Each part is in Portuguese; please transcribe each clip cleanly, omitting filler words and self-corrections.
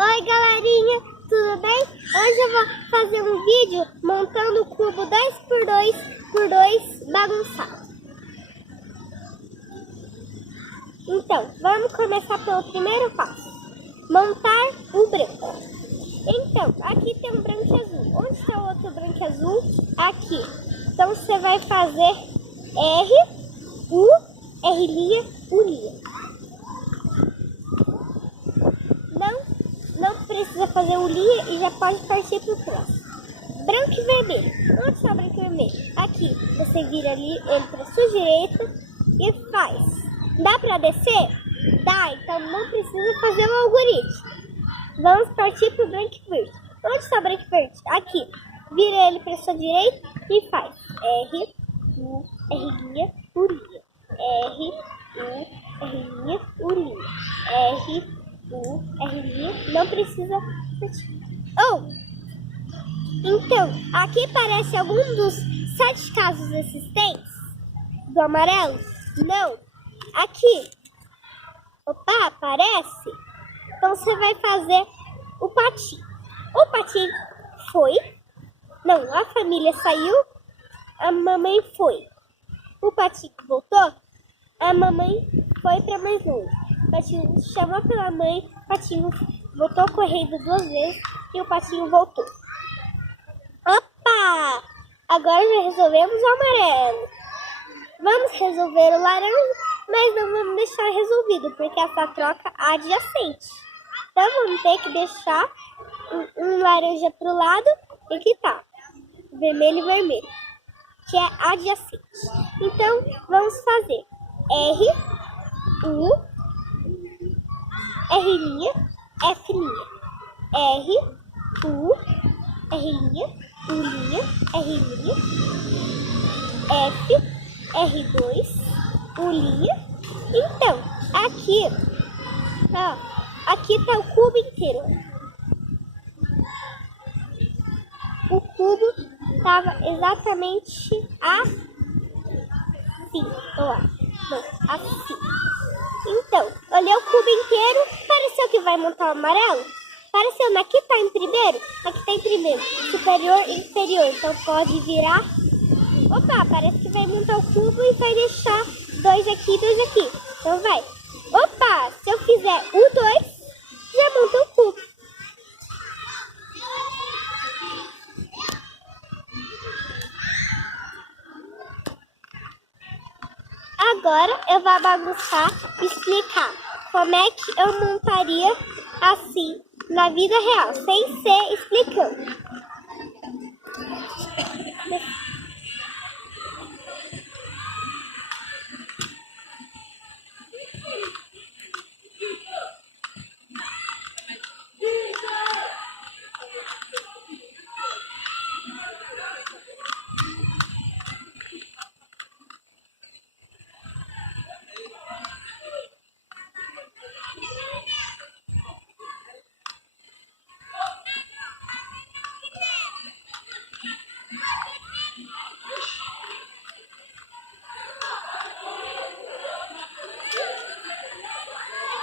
Oi galerinha, tudo bem? Hoje eu vou fazer um vídeo montando o cubo 2x2x2 bagunçado. Então, vamos começar pelo primeiro passo. Montar o branco. Então, aqui tem um branco e azul. Onde está o outro branco e azul? Aqui. Então, você vai fazer R, U, R', U'. Não precisa fazer o linha e já pode partir para o próximo. Branco e vermelho. Onde está o branco e vermelho? Aqui. Você vira ali ele para sua direita e faz. Dá para descer? Dá, então não precisa fazer o algoritmo. Vamos partir para o branco e verde. Onde está o branco e verde? Aqui. Vira ele para sua direita e faz. R, U, R', U'. R, U, R', U'. R, U, R', não precisa. Então, aqui parece algum dos 7 casos existentes do amarelo? Não. Aqui. Opa, aparece. Então você vai fazer o patinho. O patinho foi. Não, a família saiu. A mamãe foi. O patinho voltou. A mamãe foi para mais longe. O patinho chamou pela mãe. O patinho voltou correndo 2 vezes. E o patinho voltou. Opa! Agora já resolvemos o amarelo. Vamos resolver o laranja, mas não vamos deixar resolvido, porque essa troca é adjacente. Então vamos ter que deixar um laranja para o lado e que tá vermelho e vermelho, que é adjacente. Então vamos fazer R, U, R', F'. R, U, R', U', R', F, R2, U'. Então, aqui, ó, aqui tá o cubo inteiro. O cubo tava exatamente assim, ó, não, assim. Então, olhei o cubo inteiro, pareceu que vai montar o amarelo? Pareceu, mas aqui tá em primeiro, aqui tá em primeiro, superior e inferior, então pode virar. Opa, parece que vai montar o cubo e vai deixar 2 aqui e 2 aqui. Então vai. Opa, se eu fizer o 2, já monta o cubo. Agora eu vou bagunçar e explicar como é que eu montaria assim na vida real, sem ser explicando.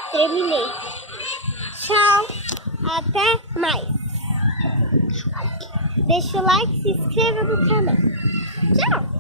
Terminei. Tchau. Até mais. Deixa o like e se inscreva no canal. Tchau.